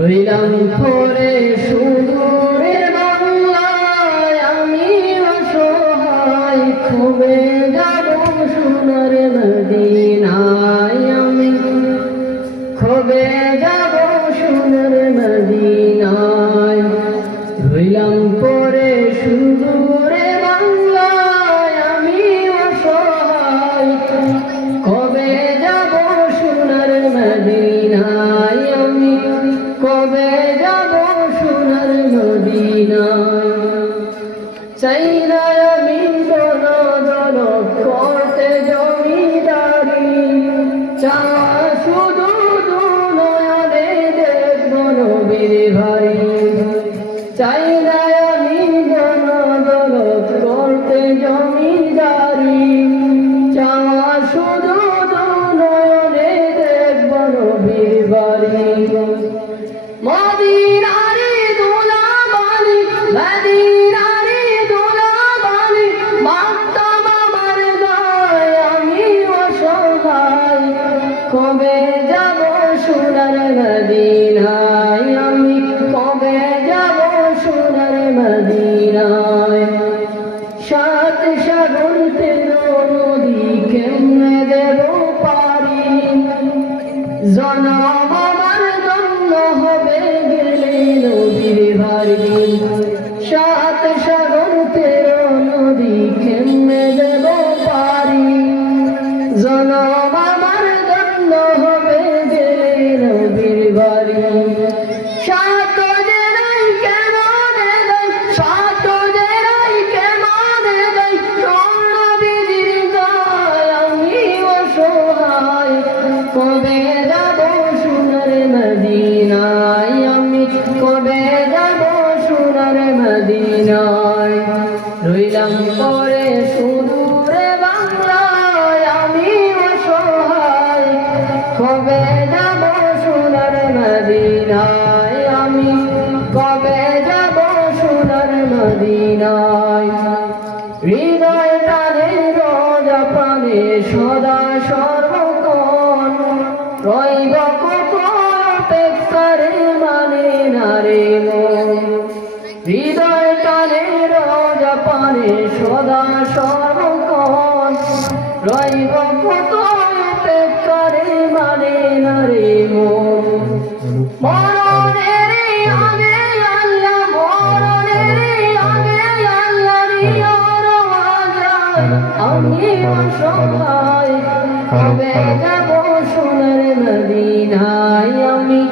রইলাম পরে সুদূরের বাংলায়, আমি অসহায় কবে যাব সোনার মদিনায়, আমি কবে যাব সোনার মদিনায়। রইলাম পরে সুদূরে বাংলায়, আমি অসহায় কবে যাব সোনার মদিনায়, আমি কবে যাব সোনার মদিনায়। চাই না আমি কোন দলক করতে জমিদারি, চাওয়া শুধু দুনয়নে দেখব নবীর বাড়ি। চাই না আমি কোন দলক করতে জমিদারি, চাওয়া শুধু দুনয়নে দেখব নবীর বাড়ি। মদিনারে ধুলাবালি, মদিনারে ধুলাবালি, মাগতাম আমার গায়ে, আমি অসহায় কবে যাব সোনার মদিনায়, আমি কবে যাব সোনার মদিনায়। সাত সাগর তেরো নদী কেমনে দেব পারি, জনম আমার ধন্য হবে গেলে নবীর বাড়ি। সাত সাগর তেরো নদী কেমনে দেব পারি, জনম আমার ধন্য হবে গেলে নবীর বাড়ি। সাত জেলায় কেমনে যাই, সাত জেলায় কেমনে যাই, নবীর গায়, আমি অসহায় কবে যাব সোনার মদিনায়, আমি কবে যাব সোনার মদিনায়। রইলাম পরে সুদূরে বাংলায়, আমি অসহায় কবে যাব সোনার মদিনায়, আমি কবে যাব সোনার মদিনায়। হৃদয় টানে রোজা প্রাণে সদা সর্বক্ষণ, রইব কত অপেক্ষারে মানে নারে মন। হৃদয় টানে রোজা প্রাণে সদা সর্বক্ষণ, রইব কত অপেক্ষারে মানে নারে মন। মরণের আগে আল্লাহ, মরণের আগে আল্লাহ রিয়ার আজান, আমি অসহায় কবে যাব সোনার মদিনায়, আমি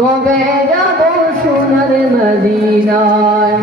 কবে যাব সোনার মদিনায়।